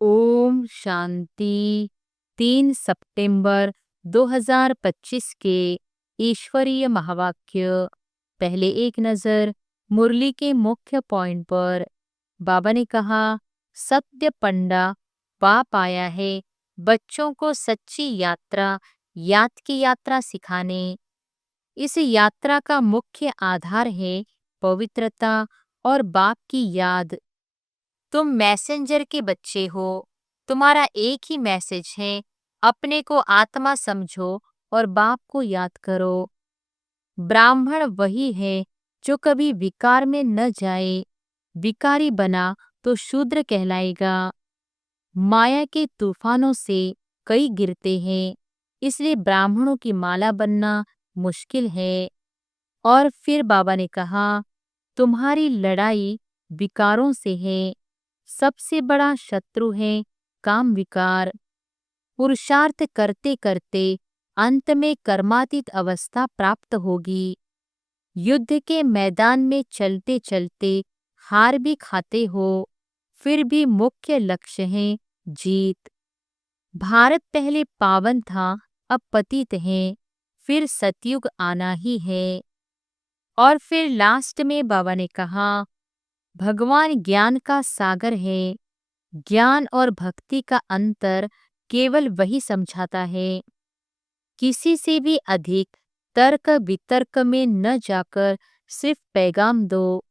ओम शांति। 3 सितंबर 2025 के ईश्वरीय महावाक्य। पहले एक नजर मुरली के मुख्य पॉइंट पर। बाबा ने कहा, सत्य पंडा बाप आया है बच्चों को सच्ची यात्रा, याद की यात्रा सिखाने। इस यात्रा का मुख्य आधार है पवित्रता और बाप की याद। तुम मैसेंजर के बच्चे हो, तुम्हारा एक ही मैसेज है, अपने को आत्मा समझो और बाप को याद करो। ब्राह्मण वही है जो कभी विकार में न जाए। विकारी बना तो शूद्र कहलाएगा। माया के तूफानों से कई गिरते हैं, इसलिए ब्राह्मणों की माला बनना मुश्किल है। और फिर बाबा ने कहा, तुम्हारी लड़ाई विकारों से है। सबसे बड़ा शत्रु है काम विकार। पुरुषार्थ करते करते अंत में कर्मातीत अवस्था प्राप्त होगी। युद्ध के मैदान में चलते चलते हार भी खाते हो, फिर भी मुख्य लक्ष्य है जीत। भारत पहले पावन था, अब पतित है, फिर सतयुग आना ही है। और फिर लास्ट में बाबा ने कहा, भगवान ज्ञान का सागर है। ज्ञान और भक्ति का अंतर केवल वही समझाता है। किसी से भी अधिक तर्क वितर्क में न जाकर सिर्फ पैगाम दो,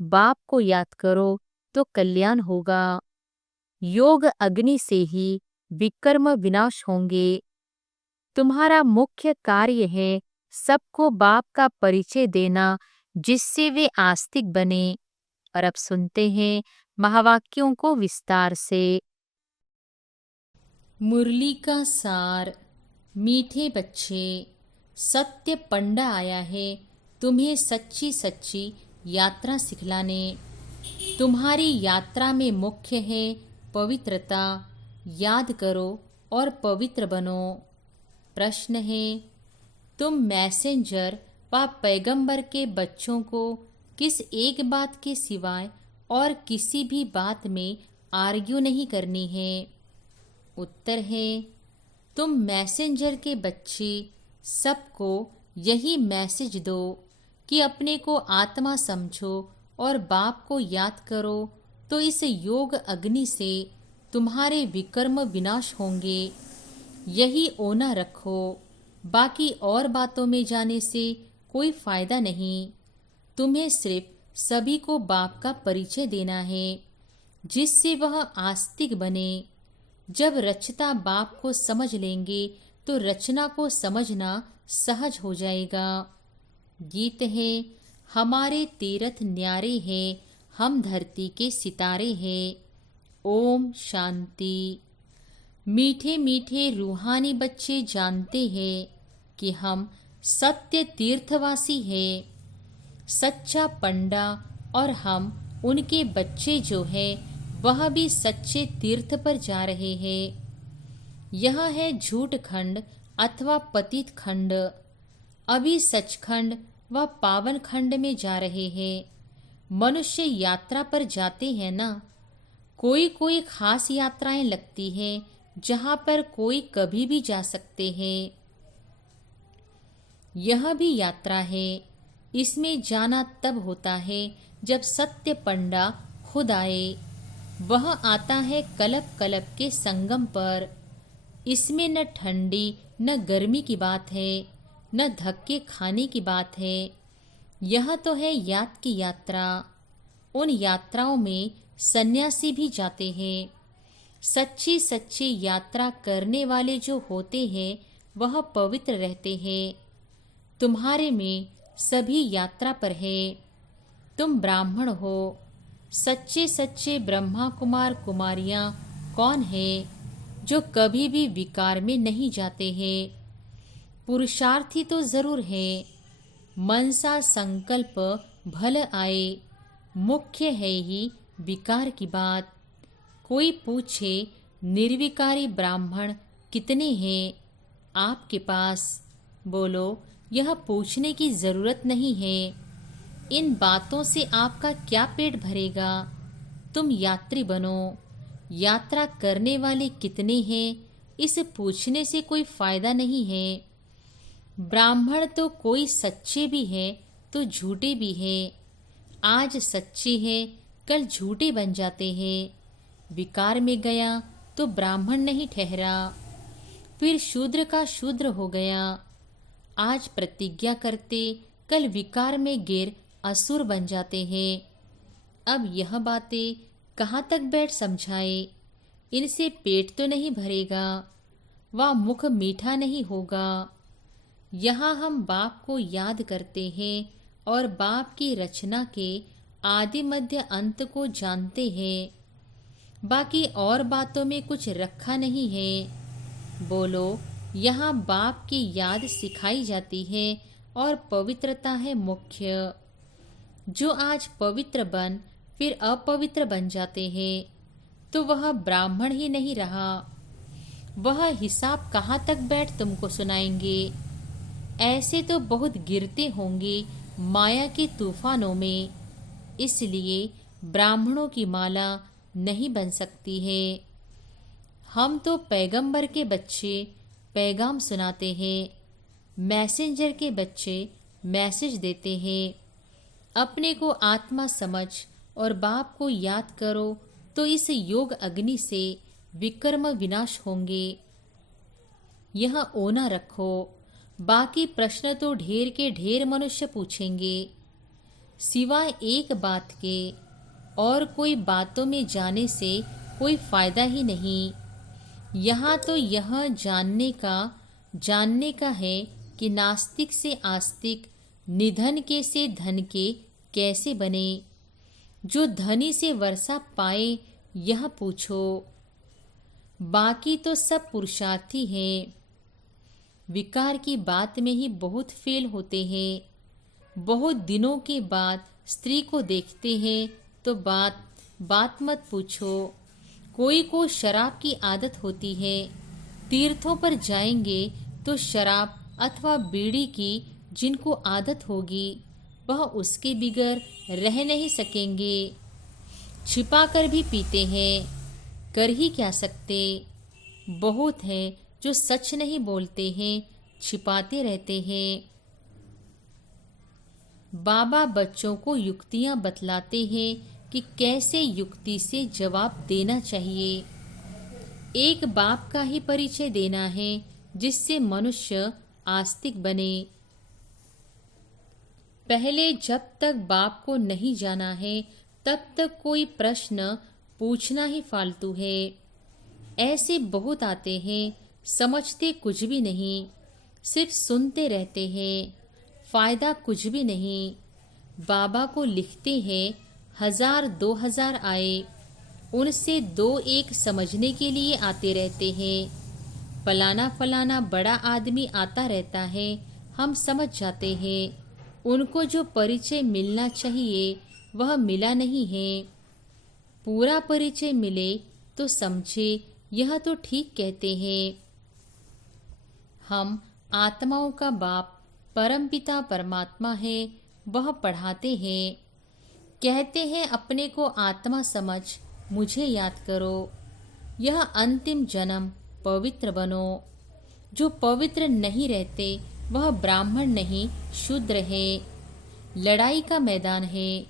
बाप को याद करो तो कल्याण होगा। योग अग्नि से ही विकर्म विनाश होंगे। तुम्हारा मुख्य कार्य है सबको बाप का परिचय देना, जिससे वे आस्तिक बने। और अब सुनते हैं महावाक्यों को विस्तार से। मुरली का सार। मीठे बच्चे, सत्य पंडा आया है तुम्हें सच्ची सच्ची यात्रा सिखलाने। तुम्हारी यात्रा में मुख्य है पवित्रता। याद करो और पवित्र बनो। प्रश्न है, तुम मैसेंजर व पैगंबर के बच्चों को किस एक बात के सिवाय और किसी भी बात में आर्ग्यू नहीं करनी है? उत्तर है, तुम मैसेंजर के बच्चे सबको यही मैसेज दो कि अपने को आत्मा समझो और बाप को याद करो, तो इस योग अग्नि से तुम्हारे विकर्म विनाश होंगे। यही ओना रखो, बाकी और बातों में जाने से कोई फायदा नहीं। तुम्हें सिर्फ सभी को बाप का परिचय देना है, जिससे वह आस्तिक बने। जब रचता बाप को समझ लेंगे तो रचना को समझना सहज हो जाएगा। गीत है, हमारे तीर्थ न्यारे हैं, हम धरती के सितारे हैं। ओम शांति। मीठे मीठे रूहानी बच्चे जानते हैं कि हम सत्य तीर्थवासी हैं। सच्चा पंडा और हम उनके बच्चे जो हैं वह भी सच्चे तीर्थ पर जा रहे हैं। यह है झूठ खंड अथवा पतित खंड। अभी सचखंड व पावन खंड में जा रहे हैं। मनुष्य यात्रा पर जाते हैं ना। कोई कोई खास यात्राएं लगती हैं जहां पर कोई कभी भी जा सकते हैं। यह भी यात्रा है। इसमें जाना तब होता है जब सत्य पंडा खुद आए। वह आता है कल्प कल्प के संगम पर। इसमें न ठंडी न गर्मी की बात है, न धक्के खाने की बात है। यह तो है याद की यात्रा। उन यात्राओं में सन्यासी भी जाते हैं। सच्ची सच्ची यात्रा करने वाले जो होते हैं वह पवित्र रहते हैं। तुम्हारे में सभी यात्रा पर है। तुम ब्राह्मण हो। सच्चे सच्चे ब्रह्मा कुमार कुमारियां कौन है जो कभी भी विकार में नहीं जाते हैं? पुरुषार्थी तो जरूर है। मनसा संकल्प भल आए। मुख्य है ही विकार की बात। कोई पूछे, निर्विकारी ब्राह्मण कितने हैं आपके पास? बोलो, यह पूछने की जरूरत नहीं है। इन बातों से आपका क्या पेट भरेगा? तुम यात्री बनो। यात्रा करने वाले कितने हैं, इस पूछने से कोई फायदा नहीं है। ब्राह्मण तो कोई सच्चे भी हैं तो झूठे भी हैं। आज सच्चे हैं, कल झूठे बन जाते हैं। विकार में गया तो ब्राह्मण नहीं ठहरा, फिर शूद्र का शूद्र हो गया। आज प्रतिज्ञा करते, कल विकार में गिर असुर बन जाते हैं। अब यह बातें कहाँ तक बैठ समझाए। इनसे पेट तो नहीं भरेगा, व मुख मीठा नहीं होगा। यहाँ हम बाप को याद करते हैं और बाप की रचना के आदि मध्य अंत को जानते हैं। बाकी और बातों में कुछ रखा नहीं है। बोलो, यहाँ बाप की याद सिखाई जाती है और पवित्रता है मुख्य। जो आज पवित्र बन फिर अपवित्र बन जाते हैं तो वह ब्राह्मण ही नहीं रहा। वह हिसाब कहाँ तक बैठ तुमको सुनाएंगे। ऐसे तो बहुत गिरते होंगे माया के तूफानों में। इसलिए ब्राह्मणों की माला नहीं बन सकती है। हम तो पैगंबर के बच्चे पैगाम सुनाते हैं, मैसेंजर के बच्चे मैसेज देते हैं। अपने को आत्मा समझ और बाप को याद करो तो इस योग अग्नि से विकर्म विनाश होंगे। यह ओना रखो। बाकी प्रश्न तो ढेर के ढेर मनुष्य पूछेंगे। सिवाय एक बात के और कोई बातों में जाने से कोई फायदा ही नहीं। यहाँ तो यह जानने का है कि नास्तिक से आस्तिक, निधन के से धन के कैसे बने। जो धनी से वर्षा पाए यह पूछो। बाकी तो सब पुरुषार्थी हैं। विकार की बात में ही बहुत फेल होते हैं। बहुत दिनों के बाद स्त्री को देखते हैं तो बात मत पूछो। कोई को शराब की आदत होती है। तीर्थों पर जाएंगे तो शराब अथवा बीड़ी की जिनको आदत होगी वह उसके बिगर रह नहीं सकेंगे। छिपा कर भी पीते हैं, कर ही क्या सकते। बहुत हैं जो सच नहीं बोलते हैं, छिपाते रहते हैं। बाबा बच्चों को युक्तियां बतलाते हैं कि कैसे युक्ति से जवाब देना चाहिए। एक बाप का ही परिचय देना है जिससे मनुष्य आस्तिक बने। पहले जब तक बाप को नहीं जाना है तब तक कोई प्रश्न पूछना ही फालतू है। ऐसे बहुत आते हैं, समझते कुछ भी नहीं, सिर्फ सुनते रहते हैं, फायदा कुछ भी नहीं। बाबा को लिखते हैं 1000-2000 आए, उनसे 2-1 समझने के लिए आते रहते हैं। फलाना बड़ा आदमी आता रहता है, हम समझ जाते हैं। उनको जो परिचय मिलना चाहिए वह मिला नहीं है। पूरा परिचय मिले तो समझे यह तो ठीक कहते हैं। हम आत्माओं का बाप परमपिता परमात्मा है, वह पढ़ाते हैं। कहते हैं अपने को आत्मा समझ मुझे याद करो। यह अंतिम जन्म पवित्र बनो। जो पवित्र नहीं रहते वह ब्राह्मण नहीं शूद्र है। लड़ाई का मैदान है।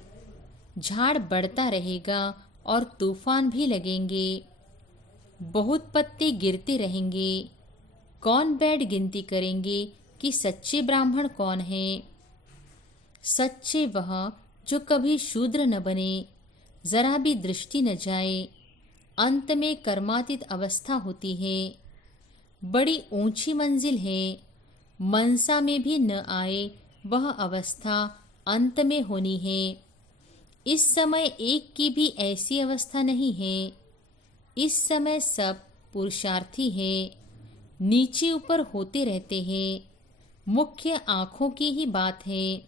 झाड़ बढ़ता रहेगा और तूफान भी लगेंगे। बहुत पत्ते गिरते रहेंगे। कौन बैठ गिनती करेंगे कि सच्चे ब्राह्मण कौन है। सच्चे वह जो कभी शूद्र न बने, जरा भी दृष्टि न जाए। अंत में कर्मातीत अवस्था होती है। बड़ी ऊंची मंजिल है। मनसा में भी न आए वह अवस्था अंत में होनी है। इस समय एक की भी ऐसी अवस्था नहीं है। इस समय सब पुरुषार्थी है। नीचे ऊपर होते रहते हैं। मुख्य आँखों की ही बात है।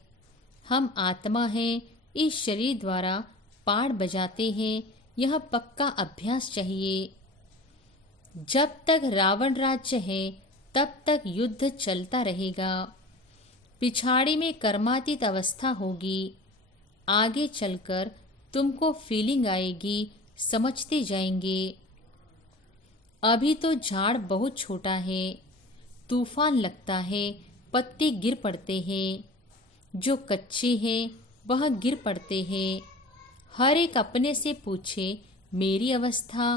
हम आत्मा हैं, इस शरीर द्वारा पाड़ बजाते हैं। यह पक्का अभ्यास चाहिए। जब तक रावण राज्य है तब तक युद्ध चलता रहेगा। पिछाड़ी में कर्मातीत अवस्था होगी। आगे चलकर तुमको फीलिंग आएगी, समझते जाएंगे। अभी तो झाड़ बहुत छोटा है, तूफान लगता है, पत्ते गिर पड़ते हैं, जो कच्चे हैं वह गिर पड़ते हैं। हर एक अपने से पूछे मेरी अवस्था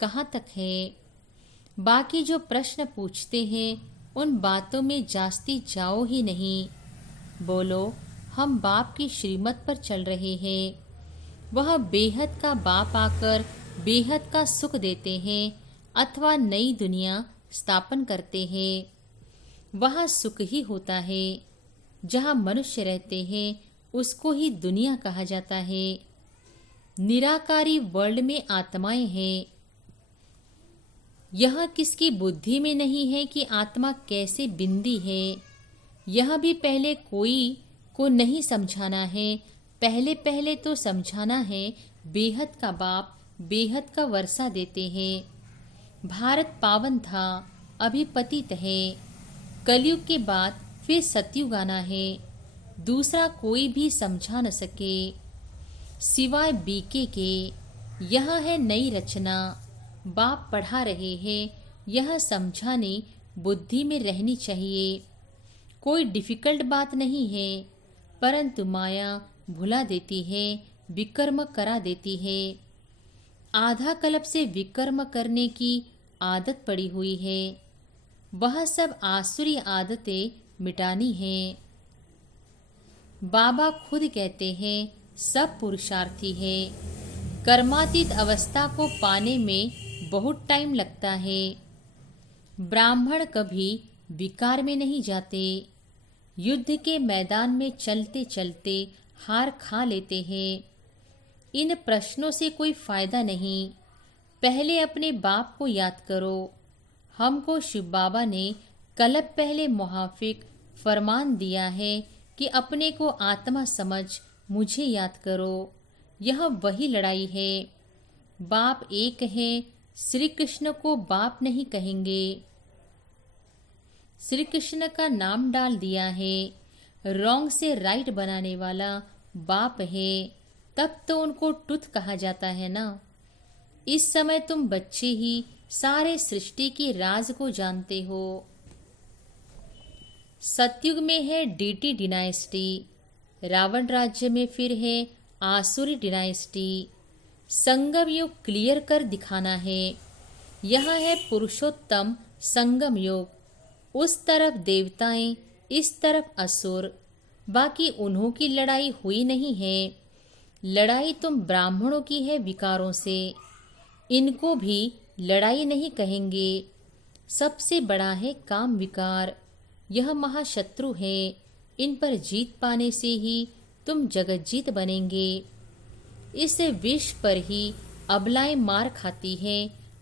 कहाँ तक है। बाकी जो प्रश्न पूछते हैं उन बातों में जास्ती जाओ ही नहीं। बोलो हम बाप की श्रीमत पर चल रहे हैं। वह बेहद का बाप आकर बेहद का सुख देते हैं अथवा नई दुनिया स्थापन करते हैं। वहाँ सुख ही होता है। जहाँ मनुष्य रहते हैं उसको ही दुनिया कहा जाता है। निराकारी वर्ल्ड में आत्माएं हैं। यह किसकी बुद्धि में नहीं है कि आत्मा कैसे बिंदी है। यह भी पहले कोई को नहीं समझाना है। पहले पहले तो समझाना है बेहद का बाप बेहद का वर्षा देते हैं। भारत पावन था, अभी पतित है। कलयुग के बाद फिर सतयुग आना है। दूसरा कोई भी समझा न सके सिवाय बीके के। यह है नई रचना। बाप पढ़ा रहे हैं। यह समझाने बुद्धि में रहनी चाहिए। कोई डिफिकल्ट बात नहीं है, परंतु माया भुला देती है, विकर्म करा देती है। आधा कल्प से विकर्म करने की आदत पड़ी हुई है। वह सब आसुरी आदतें मिटानी है। बाबा खुद कहते हैं सब पुरुषार्थी है। कर्मातीत अवस्था को पाने में बहुत टाइम लगता है। ब्राह्मण कभी विकार में नहीं जाते। युद्ध के मैदान में चलते चलते हार खा लेते हैं। इन प्रश्नों से कोई फायदा नहीं। पहले अपने बाप को याद करो। हमको शिव बाबा ने कल्प पहले मुहाफिक फरमान दिया है कि अपने को आत्मा समझ मुझे याद करो। यह वही लड़ाई है। बाप एक है। श्री कृष्ण को बाप नहीं कहेंगे। श्री कृष्ण का नाम डाल दिया है। रॉन्ग से राइट बनाने वाला बाप है। तब तो उनको टुथ कहा जाता है ना। इस समय तुम बच्चे ही सारे सृष्टि के राज को जानते हो। सतयुग में है डीटी डिनाइस्टी। रावण राज्य में फिर है आसुरी डिनाइस्टी। संगम युग क्लियर कर दिखाना है। यह है पुरुषोत्तम संगम युग। उस तरफ देवताएं, इस तरफ असुर। बाकी उन्हों की लड़ाई हुई नहीं है। लड़ाई तुम ब्राह्मणों की है विकारों से। इनको भी लड़ाई नहीं कहेंगे। सबसे बड़ा है काम विकार। यह महाशत्रु है। इन पर जीत पाने से ही तुम जगज्जीत बनेंगे। इस विष पर ही अबलाएं मार खाती है।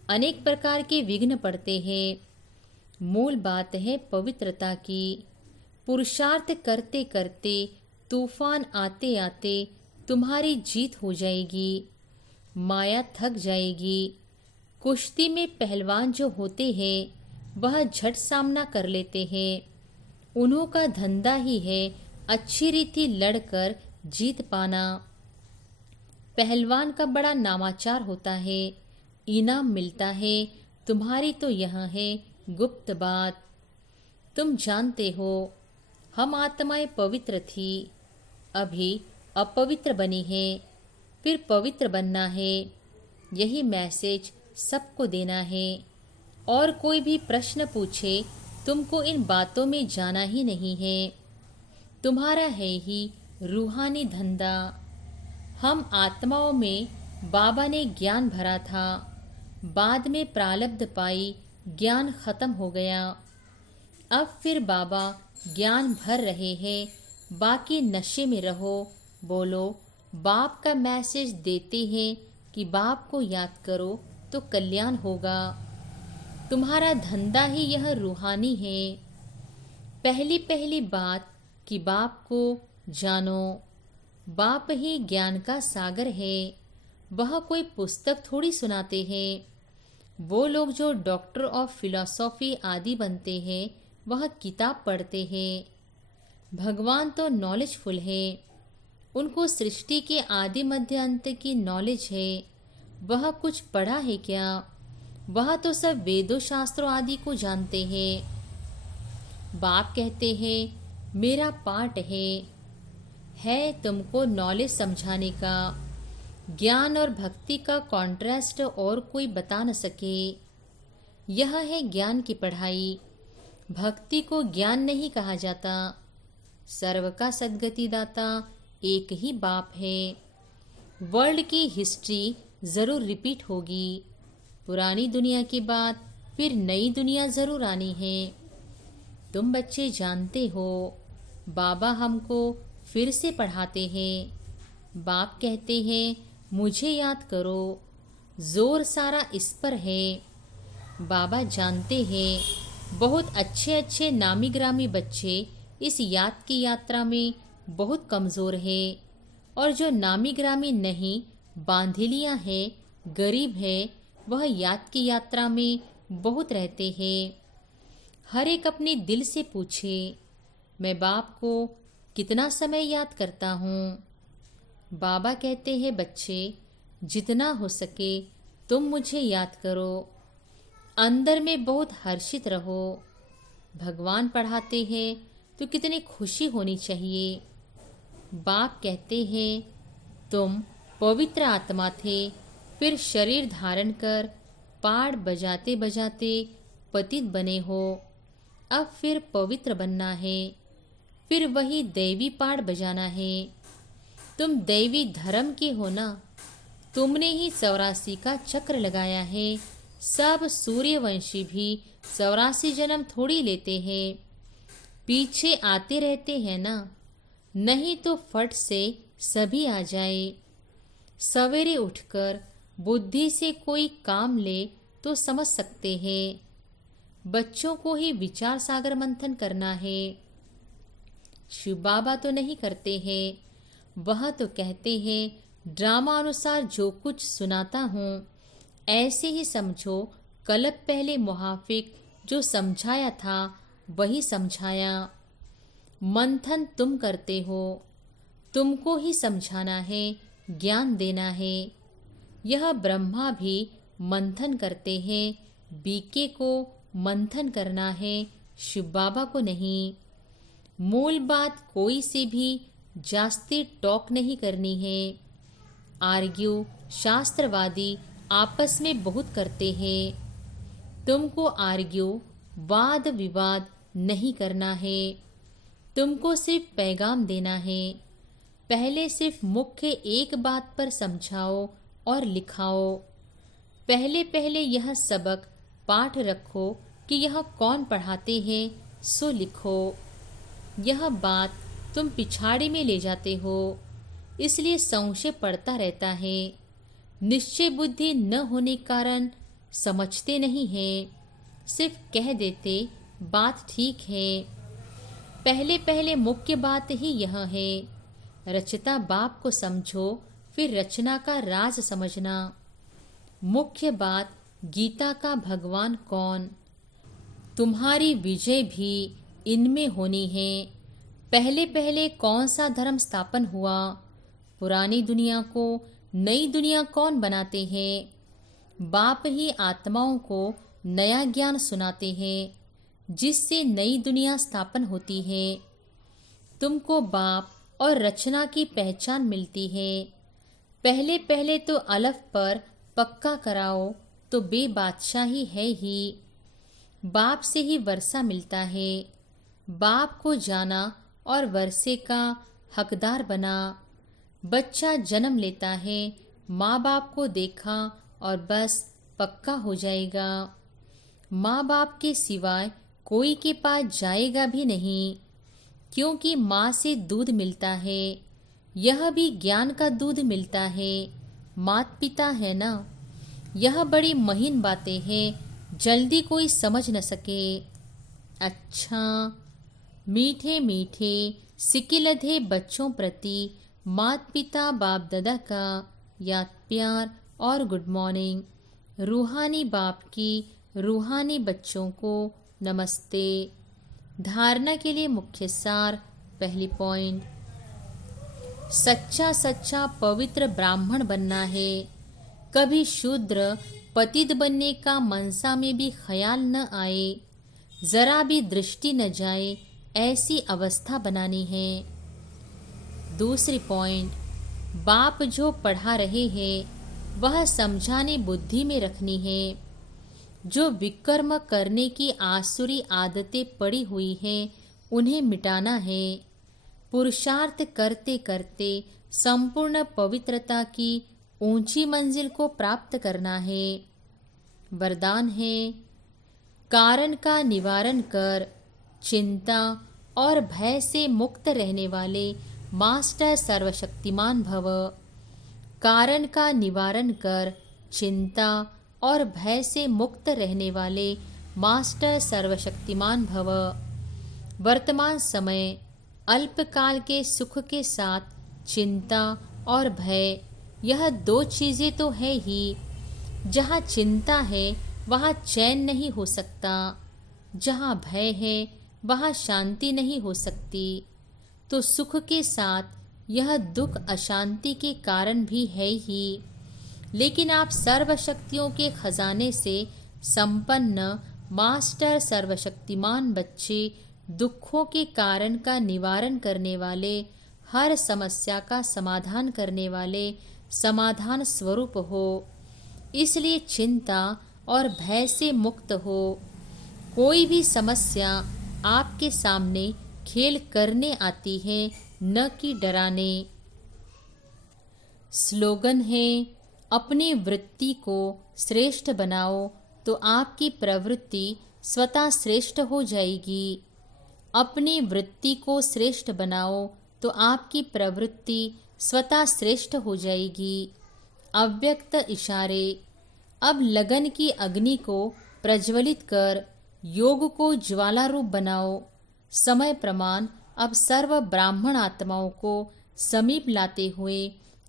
अनेक प्रकार के विघ्न पड़ते हैं। मूल बात है पवित्रता की। पुरुषार्थ करते करते तूफान आते आते तुम्हारी जीत हो जाएगी। माया थक जाएगी। कुश्ती में पहलवान जो होते हैं वह झट सामना कर लेते हैं। उन्हों का धंधा ही है अच्छी रीति लड़कर जीत पाना। पहलवान का बड़ा नामाचार होता है, इनाम मिलता है। तुम्हारी तो यह है गुप्त बात। तुम जानते हो हम आत्माएं पवित्र थी, अभी अपवित्र बनी है, फिर पवित्र बनना है। यही मैसेज सबको देना है। और कोई भी प्रश्न पूछे तुमको इन बातों में जाना ही नहीं है। तुम्हारा है ही रूहानी धंधा। हम आत्माओं में बाबा ने ज्ञान भरा था, बाद में प्रारब्ध पाई, ज्ञान खत्म हो गया। अब फिर बाबा ज्ञान भर रहे हैं। बाकी नशे में रहो। बोलो बाप का मैसेज देते हैं कि बाप को याद करो तो कल्याण होगा। तुम्हारा धंधा ही यह रूहानी है। पहली पहली बात कि बाप को जानो। बाप ही ज्ञान का सागर है। वह कोई पुस्तक थोड़ी सुनाते हैं। वो लोग जो डॉक्टर ऑफ फिलॉसफी आदि बनते हैं वह किताब पढ़ते हैं। भगवान तो नॉलेजफुल है। उनको सृष्टि के आदि मध्य अंत की नॉलेज है। वह कुछ पढ़ा है क्या? वह तो सब वेदों शास्त्रों आदि को जानते हैं। बाप कहते हैं मेरा पाठ है तुमको नॉलेज समझाने का। ज्ञान और भक्ति का कॉन्ट्रास्ट और कोई बता न सके। यह है ज्ञान की पढ़ाई। भक्ति को ज्ञान नहीं कहा जाता। सर्व का सद्गति दाता एक ही बाप है। वर्ल्ड की हिस्ट्री ज़रूर रिपीट होगी। पुरानी दुनिया के बाद फिर नई दुनिया ज़रूर आनी है। तुम बच्चे जानते हो बाबा हमको फिर से पढ़ाते हैं। बाप कहते हैं मुझे याद करो। जोर सारा इस पर है। बाबा जानते हैं बहुत अच्छे अच्छे नामी ग्रामी बच्चे इस याद की यात्रा में बहुत कमज़ोर है, और जो नामी ग्रामी नहीं, बांधिलियाँ है, गरीब है, वह याद की यात्रा में बहुत रहते हैं। हर एक अपने दिल से पूछे मैं बाप को कितना समय याद करता हूँ। बाबा कहते हैं बच्चे जितना हो सके तुम मुझे याद करो। अंदर में बहुत हर्षित रहो। भगवान पढ़ाते हैं तो कितनी खुशी होनी चाहिए। बाप कहते हैं तुम पवित्र आत्मा थे, फिर शरीर धारण कर पाड़ बजाते बजाते पतित बने हो। अब फिर पवित्र बनना है, फिर वही दैवी पाड़ बजाना है। तुम दैवी धर्म के हो ना। तुमने ही 84 का चक्र लगाया है। सब सूर्यवंशी भी 84 जन्म थोड़ी लेते हैं, पीछे आते रहते हैं ना। नहीं तो फट से सभी आ जाए। सवेरे उठकर बुद्धि से कोई काम ले तो समझ सकते हैं। बच्चों को ही विचार सागर मंथन करना है। शिव बाबा तो नहीं करते हैं। वह तो कहते हैं ड्रामा अनुसार जो कुछ सुनाता हूँ ऐसे ही समझो। कल्प पहले मुहाफिक जो समझाया था वही समझाया। मंथन तुम करते हो, तुमको ही समझाना है, ज्ञान देना है। यह ब्रह्मा भी मंथन करते हैं। बीके को मंथन करना है, शिव बाबा को नहीं। मूल बात कोई से भी जास्ती टॉक नहीं करनी है। आर्ग्यू शास्त्रवादी आपस में बहुत करते हैं। तुमको आर्ग्यू वाद विवाद नहीं करना है। तुमको सिर्फ पैगाम देना है। पहले सिर्फ मुख्य एक बात पर समझाओ और लिखाओ। पहले पहले यह सबक पाठ रखो कि यह कौन पढ़ाते हैं, सो लिखो। यह बात तुम पिछाड़ी में ले जाते हो, इसलिए संशय पड़ता रहता है। निश्चय बुद्धि न होने कारण समझते नहीं है, सिर्फ कह देते बात ठीक है। पहले पहले मुख्य बात ही यह है, रचता बाप को समझो, फिर रचना का राज समझना। मुख्य बात गीता का भगवान कौन। तुम्हारी विजय भी इनमें होनी है। पहले पहले कौन सा धर्म स्थापन हुआ। पुरानी दुनिया को नई दुनिया कौन बनाते हैं। बाप ही आत्माओं को नया ज्ञान सुनाते हैं, जिससे नई दुनिया स्थापन होती है। तुमको बाप और रचना की पहचान मिलती है। पहले पहले तो अलफ पर पक्का कराओ तो बेबादशाही है ही। बाप से ही वर्षा मिलता है। बाप को जाना और वर्षे का हकदार बना। बच्चा जन्म लेता है, माँ बाप को देखा और बस पक्का हो जाएगा। माँ बाप के सिवाय कोई के पास जाएगा भी नहीं, क्योंकि माँ से दूध मिलता है। यह भी ज्ञान का दूध मिलता है। मात पिता है ना। यह बड़ी महीन बातें हैं, जल्दी कोई समझ न सके। अच्छा, मीठे मीठे सिकिलधे बच्चों प्रति मात पिता बाप दादा का याद प्यार और गुड मॉर्निंग। रूहानी बाप की रूहानी बच्चों को नमस्ते। धारणा के लिए मुख्य सार। पहली पॉइंट, सच्चा सच्चा पवित्र ब्राह्मण बनना है। कभी शूद्र पतित बनने का मनसा में भी ख्याल न आए, जरा भी दृष्टि न जाए, ऐसी अवस्था बनानी है। दूसरी पॉइंट, बाप जो पढ़ा रहे हैं वह समझाने बुद्धि में रखनी है। जो विकर्म करने की आसुरी आदतें पड़ी हुई हैं उन्हें मिटाना है। पुरुषार्थ करते करते संपूर्ण पवित्रता की ऊंची मंजिल को प्राप्त करना है। वरदान है, कारण का निवारण कर चिंता और भय से मुक्त रहने वाले मास्टर सर्वशक्तिमान भव। कारण का निवारण कर चिंता और भय से मुक्त रहने वाले मास्टर सर्वशक्तिमान भव। वर्तमान समय अल्पकाल के सुख के साथ चिंता और भय, यह दो चीजें तो है ही। जहाँ चिंता है वहाँ चैन नहीं हो सकता, जहाँ भय है वहाँ शांति नहीं हो सकती। तो सुख के साथ यह दुख अशांति के कारण भी है ही। लेकिन आप सर्वशक्तियों के खजाने से संपन्न मास्टर सर्वशक्तिमान बच्चे, दुखों के कारण का निवारण करने वाले, हर समस्या का समाधान करने वाले समाधान स्वरूप हो। इसलिए चिंता और भय से मुक्त हो। कोई भी समस्या आपके सामने खेल करने आती है, न कि डराने। स्लोगन है, अपनी वृत्ति को श्रेष्ठ बनाओ तो आपकी प्रवृत्ति स्वतः श्रेष्ठ हो जाएगी। अपनी वृत्ति को श्रेष्ठ बनाओ तो आपकी प्रवृत्ति स्वतः श्रेष्ठ हो जाएगी। अव्यक्त इशारे। अब लगन की अग्नि को प्रज्वलित कर योग को ज्वाला रूप बनाओ। समय प्रमाण अब सर्व ब्राह्मण आत्माओं को समीप लाते हुए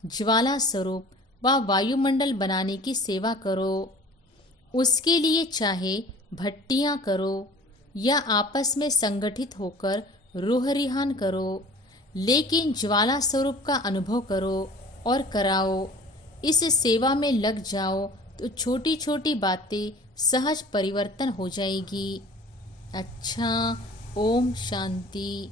ज्वाला स्वरूप व वायुमंडल बनाने की सेवा करो। उसके लिए चाहे भट्टियां करो या आपस में संगठित होकर रूह रिहान करो, लेकिन ज्वाला स्वरूप का अनुभव करो और कराओ। इस सेवा में लग जाओ तो छोटी छोटी बातें सहज परिवर्तन हो जाएगी। अच्छा, ओम शांति।